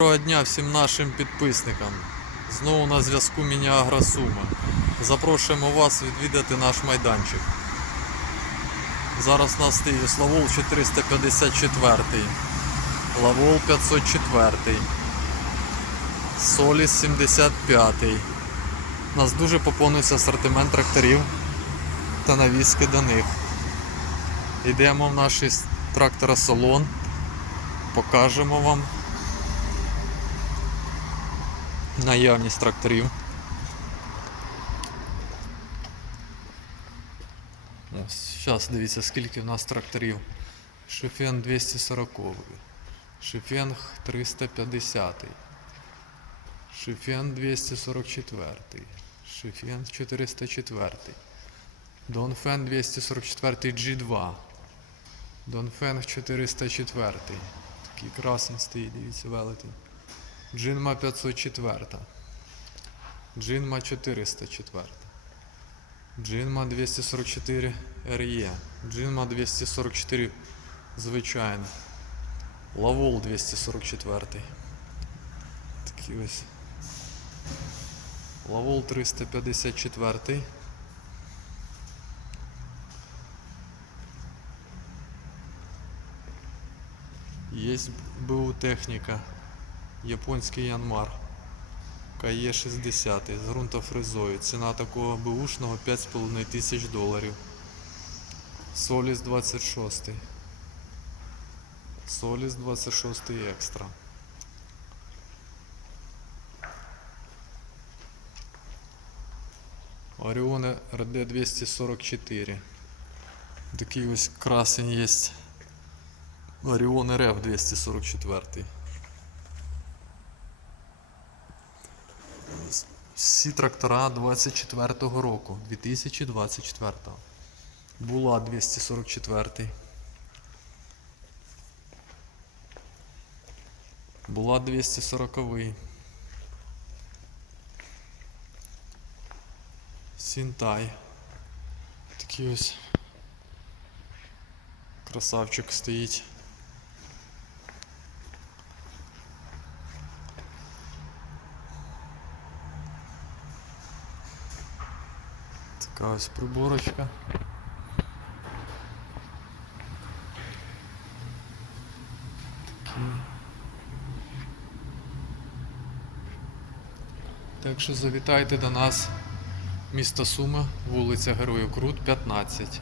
Доброго дня всім нашим підписникам. Знову на зв'язку Мініагра Сума. Запрошуємо вас відвідати наш майданчик. Зараз нас стоїть Славол 454, Лавол 504, Соліс 75. У нас дуже поповнився асортимент тракторів та навіски до них. Йдемо в наш трактора салон, покажемо вам наявність тракторів. Зараз дивіться, скільки в нас тракторів. Шефен 240, Шефен 350, Шефен 244, Шефен 404, Донфен 244 G2, Донфен 404. Такий красний стоїть, дивіться, велетень. Джинма 504. Джинма 404. Джинма 244 RE. Джинма 244 звичайно. Лавол 244. Такий ось. Лавол 354. Є БУ техніка. Японський Янмар. КАЄ 60 з ґрунтофрезою. Ціна такого бушного 5,5 тисяч доларів. Соліс 26. Соліс 26 екстра. Оріоне РД 244. Такий ось красень є. Оріон РФ 244. Всі трактора 24-го року, 2024-го. Була 244. Була 240. -й. Сінтай. Такий ось красавчик стоїть. Така приборочка. Так що завітайте до нас, місто Сума, вулиця Героїв Крут, 15.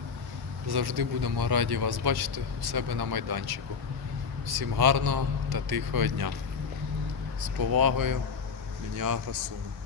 Завжди будемо раді вас бачити у себе на майданчику. Всім гарного та тихого дня. З повагою, Мініагра Сума.